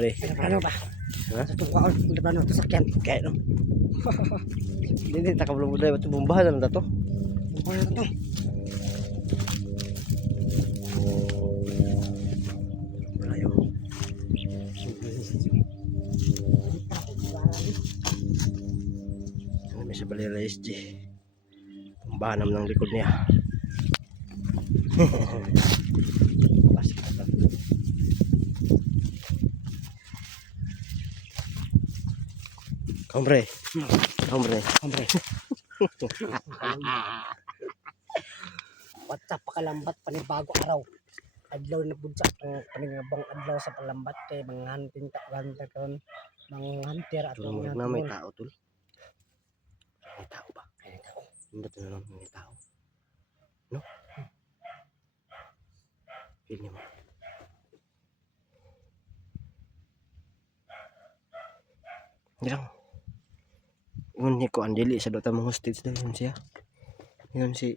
Hombre. Pinaplano ba? Ha? Sa tungkaon, pinaplano ito sakyan. Kaya no. Hindi takabulong budaya ito bumbahan na to. Bumbahan na to. Malayo. Ano may sa balira SG. Bumbahan naman ng likod niya. Pasok na to. Hombre. Hombre. Hombre. WhatsApp pakalambat panibago araw. Adlaw na budsa paningabang adlaw sa palambat kay mga hunting hunter karon mga hunter at Tulong mga na may tao tol. May tao ba? May tao. Hindi na lang may tao. No? Feel niyo mo. Hindi lang. Yun ni ko ang dili sa daw tamang hostage daw yun siya. Yun si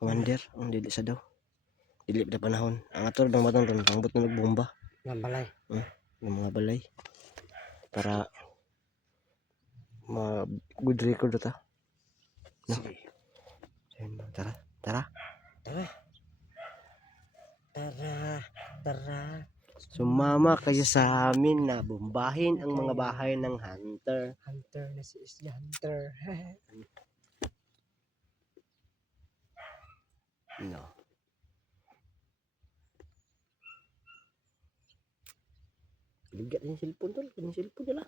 commander ang dili sa daw. Dili pa panahon. Ang ator ng matang ron pangbot na nagbomba. Ng balay. Ng mga balay. Para good record ta. No? Tara, tara. Tara. Tara. Tara. Sumama kayo sa amin na bombahin ang mga bahay ng hunter. Hunter na si Isya Hunter. No. Ligat yung cellphone tol, yung cellphone nila.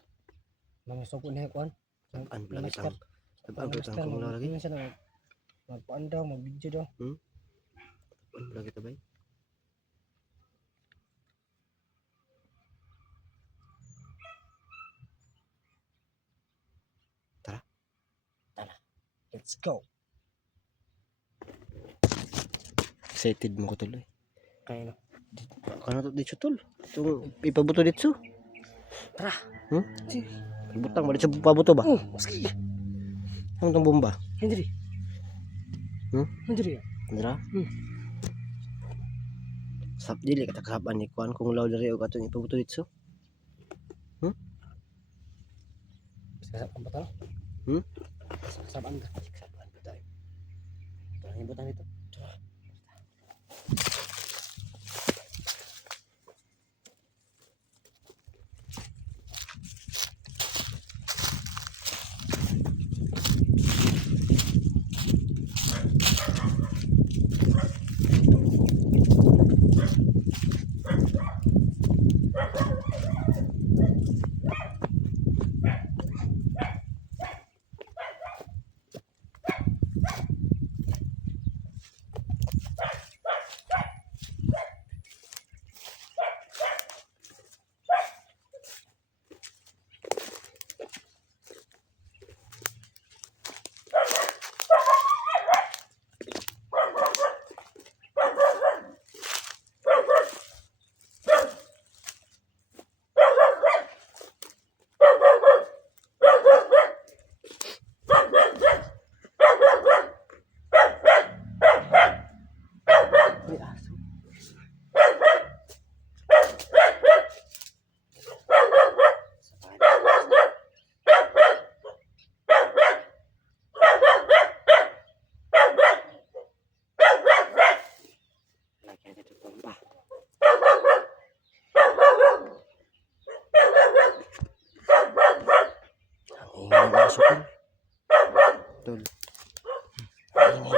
Mga sopo na kuan. Tabaan lagi tang. Tabaan kung lagi. Magpuan daw, mag-video daw. Tabaan lagi tabay. Tara. Tara. Let's go. Excited mo ko tuloy. Kaya no. Kano to dito tol? Itong ipabuto dito. Tara. Ibutang mo dito pabuto ba? Maski. Ano tong bomba? Hindi. Hindi. Andra? Sap dili ka takaban ni kuan kung law diri og atong ipabuto dito. Sasaban ba tayo? Sasaban ka. Saban pa tayo. Ito ang ibutang dito. Tol.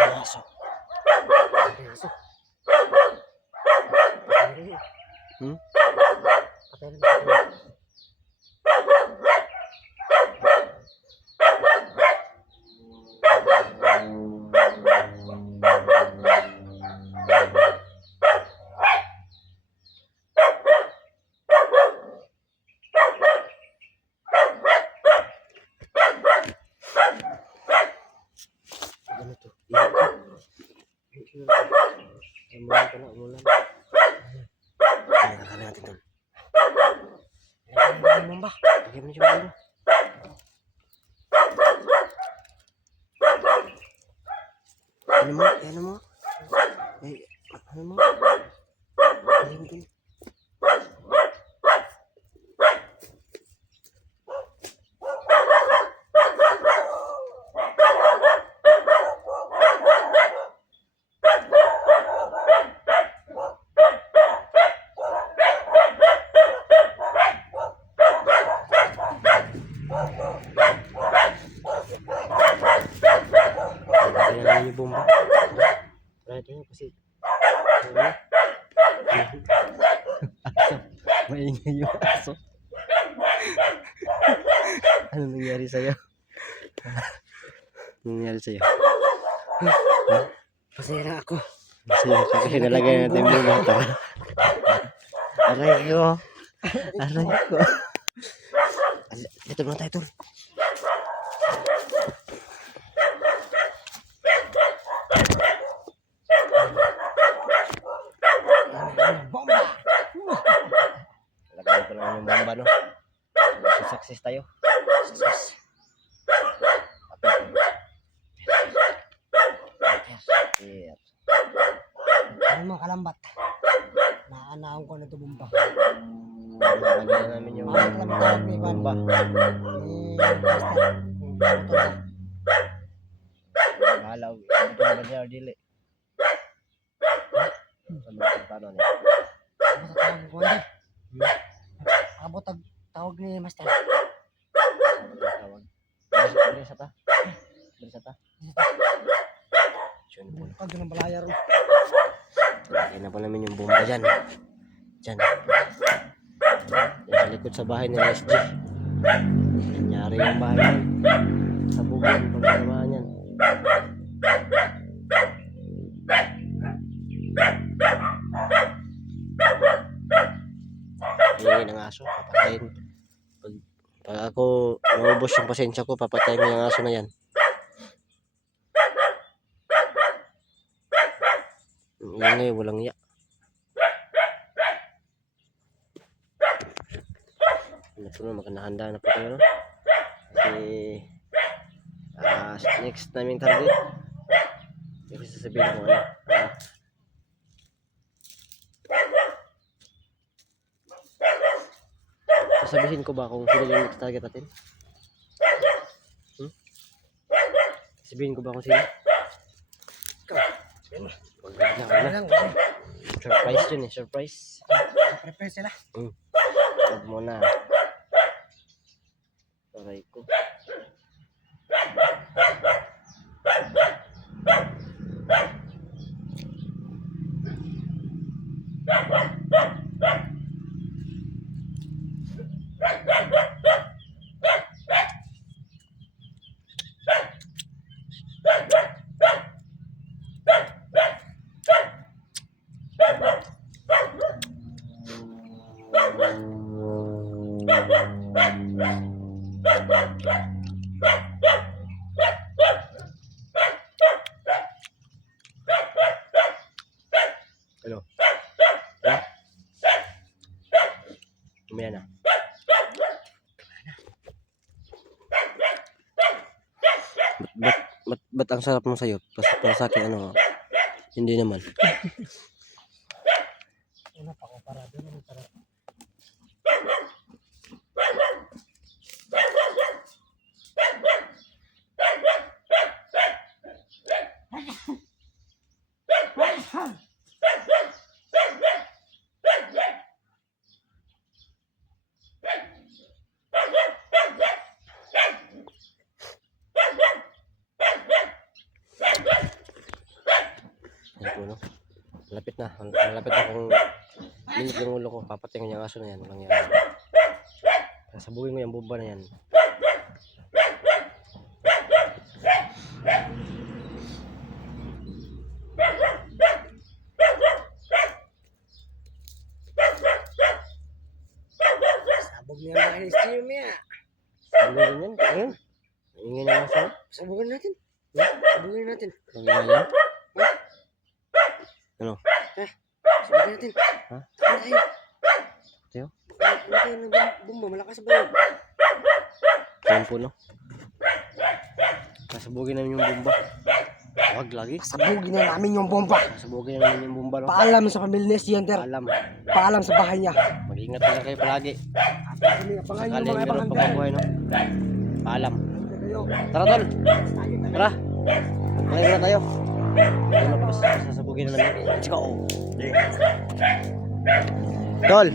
Ini aso. Ano to? Umulan ka na, umulan. Kaya natin tol. Ano ba? Lagyan mo na siya ulo. Ano mo? Ano mo? Ay, ano mo? Ayun din. kasi Maingay yung aso. Ano nangyari sa'yo? Ano nangyari sa'yo? pasira ako. Kasi nalagay natin yung bata. Aray ko. Aray ko. Dito na tayo, tol. Bomba! Lagyan ko lang yung bomba, no? Success tayo. Yeah. Ano mga kalambat? Naanaon ko na ito bomba. Lagyan namin yung Mga kalambat ni Juan. bomba. Master. Ito na. Halaw. Ito na ba niya, dili? Sabi ko, paano niya? Abot ang tawag ko hindi. Abot ang tawag ni Master. Tawag. Bili sa ta. Bili sa ta. Yun po. Pag ng balaya ron. Lagyan na po namin yung bomba dyan. Dyan. Dyan sa likod sa bahay nila SG. Nangyari yung bahay yan. Sa bugan, pagkakamaan yan. Hingin ng aso, papatayin. Pag ako naubos yung pasensya ko, papatayin ko yung aso na yan. Ingay, walang iya. Ano po na, magkakahanda na po tayo, no? Kasi next namin target. Kasi sasabihin ko ano. Sasabihin ko ba kung sino yung next target natin? Sabihin ko ba kung sino? Wag na, wag na. Lang. Surprise yun eh, surprise. Prepare sila. Wag mo na. Aray ko. Ano? Ha? Tumaya na. Ba't ang sarap mo sa'yo? Para sa akin, ano? Hindi naman. Una pa ko para doon. Para. Yan po, no? Malapit na. Malapit na kung minit yung ulo ko. Papatay ko yung aso na yan. Walang yan. Sabugin ko yung bomba na yan. Sabog niya ang bahay ni Steam niya. Sabugin yan. Ayun. Ingin yung aso. Sabogan natin. Sabogan natin. Walang yan yan. Ano? Sabogan natin. Ha? Ano tayo? Tayo? Ano tayo na bomba? Malakas sa bayo. Yan po, no? Nasabugin namin yung bomba. Huwag lagi. Sabogin na namin yung bomba. Nasabugin namin yung bomba, no? Paalam sa pamilya ni Sienter. Alam. Paalam sa bahay niya. Mag-ingat lang kayo palagi. Pangalan Sakali yung mga meron ibang pa mabuhay, no? Paalam. kayo. Tara, tol. Tara. Makay na tayo. Ano pa sasabugin na namin. Let's go. Tol.